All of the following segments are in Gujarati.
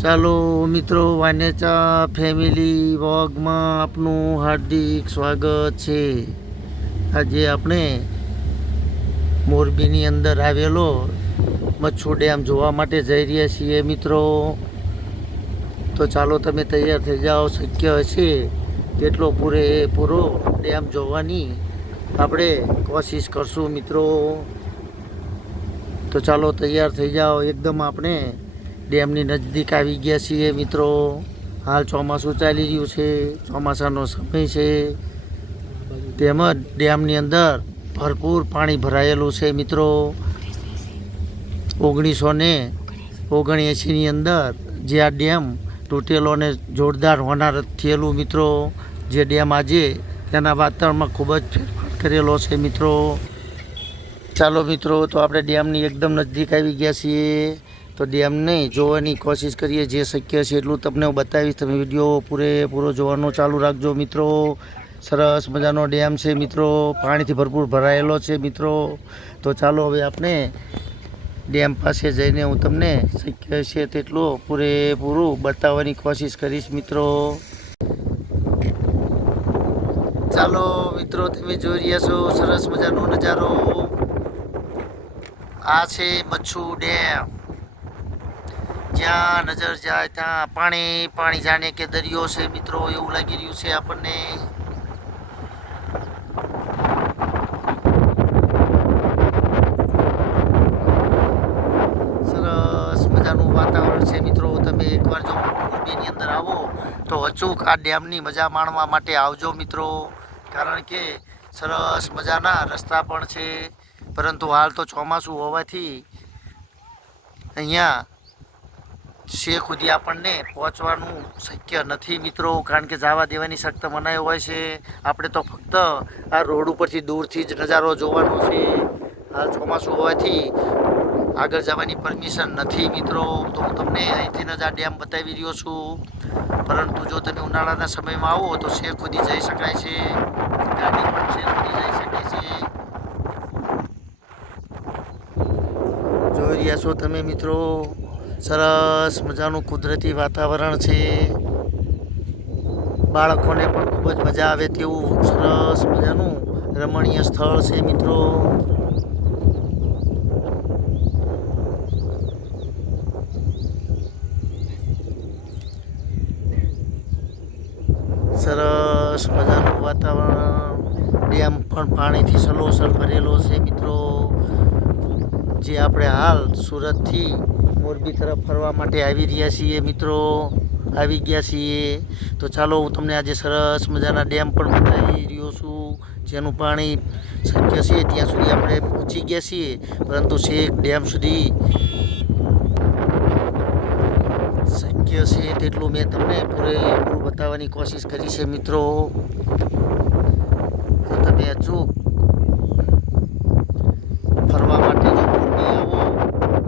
ચાલો મિત્રો, વાનેચા ફેમિલી વ્લોગમાં આપનું હાર્દિક સ્વાગત છે. આજે આપણે મોરબીની અંદર આવેલો મચ્છુ ડેમ જોવા માટે જઈ રહ્યા છીએ મિત્રો. તો ચાલો તમે તૈયાર થઈ જાઓ. શક્ય હશે તેટલો પૂરેપૂરો ડેમ જોવાની આપણે કોશિશ કરશું મિત્રો. તો ચાલો તૈયાર થઈ જાઓ. એકદમ આપણે ડેમની નજદીક આવી ગયા છીએ મિત્રો. હાલ ચોમાસું ચાલી રહ્યું છે, ચોમાસાનો સમય છે, તેમજ ડેમની અંદર ભરપૂર પાણી ભરાયેલું છે મિત્રો. 1979ની અંદર જે આ ડેમ તૂટેલો અને જોરદાર હોનારત થયેલું મિત્રો. જે ડેમ આજે તેના વાતાવરણમાં ખૂબ જ ફેરફાર કરેલો છે મિત્રો. ચાલો મિત્રો, તો આપણે ડેમની એકદમ નજદીક આવી ગયા છીએ. તો ડેમને જોવાની કોશિશ કરીએ. જે શક્ય છે એટલું તમને હું બતાવીશ. તમે વિડીયો પૂરેપૂરો જોવાનું ચાલુ રાખજો મિત્રો. સરસ મજાનો ડેમ છે મિત્રો, પાણીથી ભરપૂર ભરાયેલો છે મિત્રો. તો ચાલો હવે આપણે ડેમ પાસે જઈને હું તમને શક્ય છે તેટલું પૂરેપૂરું બતાવવાની કોશિશ કરીશ મિત્રો. ચાલો મિત્રો, તમે જોઈ રહ્યા છો સરસ મજાનો નજારો. આ છે મચ્છુ ડેમ. જ્યાં નજર જાય ત્યાં પાણી પાણી, જાણે કે દરિયો છે મિત્રો, એવું લાગી રહ્યું છે આપણને. સરસ મજાનું વાતાવરણ છે મિત્રો. તમે એકવાર જો મોરબીની અંદર આવો તો અચૂક આ ડેમની મજા માણવા માટે આવજો મિત્રો. કારણ કે સરસ મજાના રસ્તા પણ છે, પરંતુ હાલ તો ચોમાસું હોવાથી અહીંયા શેખ સુધી આપણને પહોંચવાનું શક્ય નથી મિત્રો. કારણ કે જવા દેવાની સખ્ત મનાઈ હોય છે. આપણે તો ફક્ત આ રોડ ઉપરથી દૂરથી જ નજારો જોવાનો છે. હાલ ચોમાસું હોવાથી આગળ જવાની પરમિશન નથી મિત્રો. તો હું તમને અહીંથી જ આ ડેમ બતાવી રહ્યો છું. પરંતુ જો તમે ઉનાળાના સમયમાં આવો તો શેખ સુધી જઈ શકાય છે. ગાડી પણ શેખ સુધી જઈ શકે છે. જોઈ રહ્યા છો તમે મિત્રો, સરસ મજાનું કુદરતી વાતાવરણ છે. બાળકોને પણ ખૂબ જ મજા આવે તેવું સરસ મજાનું રમણીય સ્થળ છે મિત્રો. સરસ મજાનું વાતાવરણ. ડેમ પણ પાણીથી સલોસલ ભરેલો છે મિત્રો. જે આપણે હાલ સુરતથી મોરબી તરફ ફરવા માટે આવી રહ્યા છીએ મિત્રો, આવી ગયા છીએ. તો ચાલો હું તમને આજે સરસ મજાના ડેમ પણ બતાવી રહ્યો છું. જેનું પાણી શક્ય છે ત્યાં સુધી આપણે પહોંચી ગયા છીએ, પરંતુ છેક ડેમ સુધી શક્ય છે તેટલું મેં તમને પૂરેપૂરું બતાવવાની કોશિશ કરી છે મિત્રો. તો તમે અચૂક ફરવા માટે જો મોરબી આવો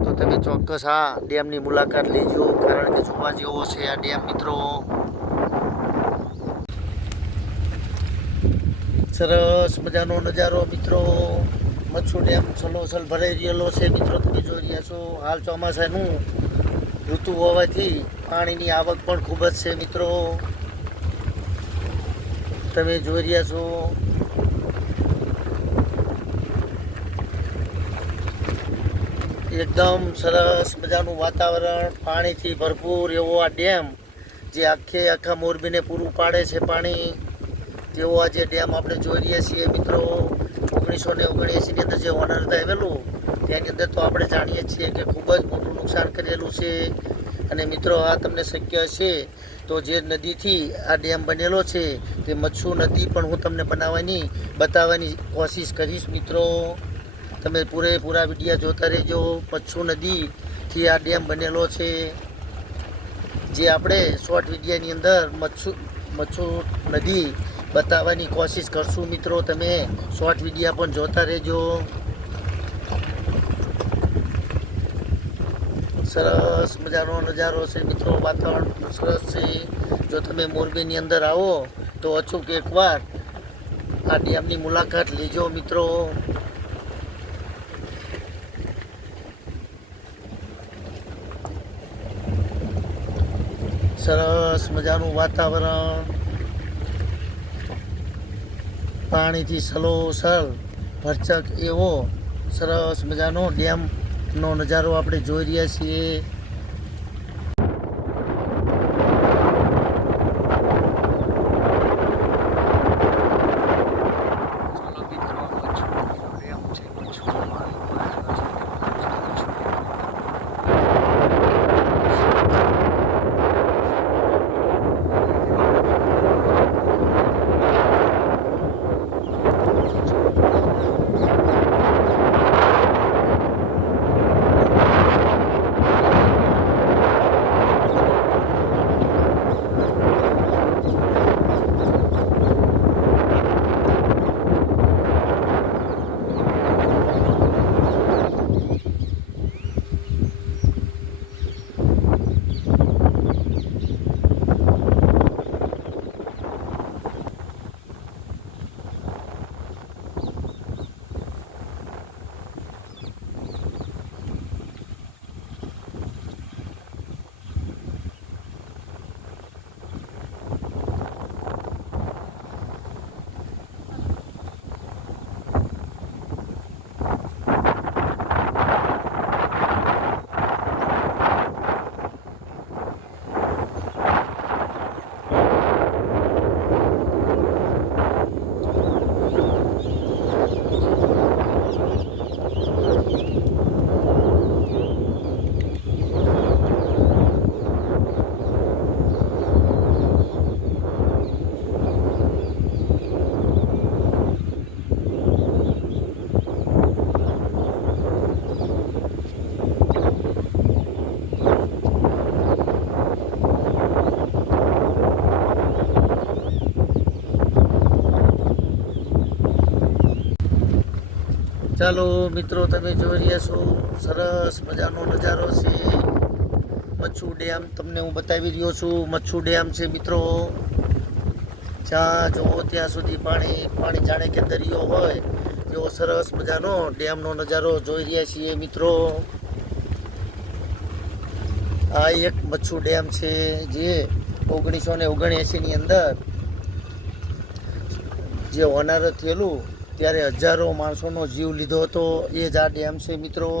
તો તમે ચોક્કસ આ ડેમની મુલાકાત લેજો. કારણ કે જોવા જેવો છે આ ડેમ મિત્રો. સરસ મજાનો નજારો મિત્રો. મચ્છુ ડેમ સલોસલ ભરાઈ રહેલો છે મિત્રો. તમે જોઈ રહ્યા છો હાલ ચોમાસાનું ઋતુ હોવાથી પાણીની આવક પણ ખૂબ જ છે મિત્રો. તમે જોઈ રહ્યા છો એકદમ સરસ મજાનું વાતાવરણ, પાણીથી ભરપૂર એવો આ ડેમ જે આખા મોરબીને પૂરું પાડે છે પાણી, તેવો આ જે ડેમ આપણે જોઈ રહ્યા છીએ મિત્રો. 1979ની અંદર જે હોનારત આવેલું તેની અંદર તો આપણે જાણીએ છીએ કે ખૂબ જ મોટું નુકસાન કરેલું છે. અને મિત્રો, આ તમને શક્ય છે તો જે નદીથી આ ડેમ બનેલો છે તે મચ્છુ નદી પણ હું તમને બતાવવાની કોશિશ કરીશ મિત્રો. તમે પૂરેપૂરા વિડીયો જોતા રહેજો. મચ્છુ નદીથી આ ડેમ બનેલો છે. જે આપણે શોર્ટ વિડીયોની અંદર મચ્છુ નદી બતાવવાની કોશિશ કરશું મિત્રો. તમે શોર્ટ વિડીયો પણ જોતા રહેજો. સરસ મજાનો નજારો છે મિત્રો. વાતાવરણ સરસ છે. જો તમે મોરબીની અંદર આવો તો અચૂક એકવાર આ ડેમની મુલાકાત લેજો મિત્રો. સરસ મજાનું વાતાવરણ, પાણીથી સલોસર ભરચક એવો સરસ મજાનો ડેમનો નજારો આપણે જોઈ રહ્યા છીએ. ચાલો મિત્રો, તમે જોઈ રહ્યા છો સરસ મજાનો નજારો છે. મચ્છુ ડેમ તમને હું બતાવી રહ્યો છું. મચ્છુ ડેમ છે મિત્રો. જ્યાં જુઓ ત્યાં સુધી પાણી જાણે કે દરિયો હોય એવો સરસ મજાનો ડેમનો નજારો જોઈ રહ્યા છીએ મિત્રો. આ એક મચ્છુ ડેમ છે જે 1979ની અંદર જે હોનારત થયેલું ત્યારે હજારો માણસોનો જીવ લીધો હતો. એ જ આ ડેમ છે મિત્રો.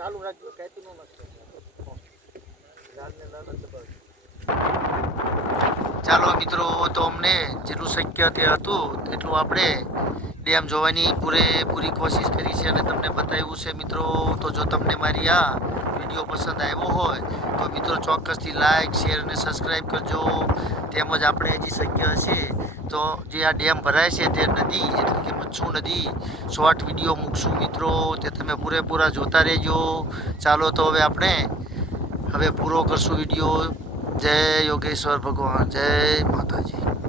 ચાલુ રાખજો, કહેતું ન નથી. ચાલો મિત્રો, તો અમને જેટલું શક્ય તે હતું તેટલું આપણે ડેમ જોવાની પૂરેપૂરી કોશિશ કરી છે અને તમને બતાવ્યું છે મિત્રો. તો જો તમને મારી આ વિડીયો પસંદ આવ્યો હોય તો મિત્રો ચોક્કસથી લાઇક, શેર અને સબસ્ક્રાઈબ કરજો. તેમજ આપણે હજી શક્ય હશે તો જે આ ડેમ ભરાય છે તે નદી એટલે કે મચ્છુ નદી શોર્ટ વિડીયો મૂકશું મિત્રો. તે તમે પૂરેપૂરા જોતા રહેજો. ચાલો તો હવે પૂરો કરશું વિડીયો. જય યોગેશ્વર ભગવાન, જય માતાજી.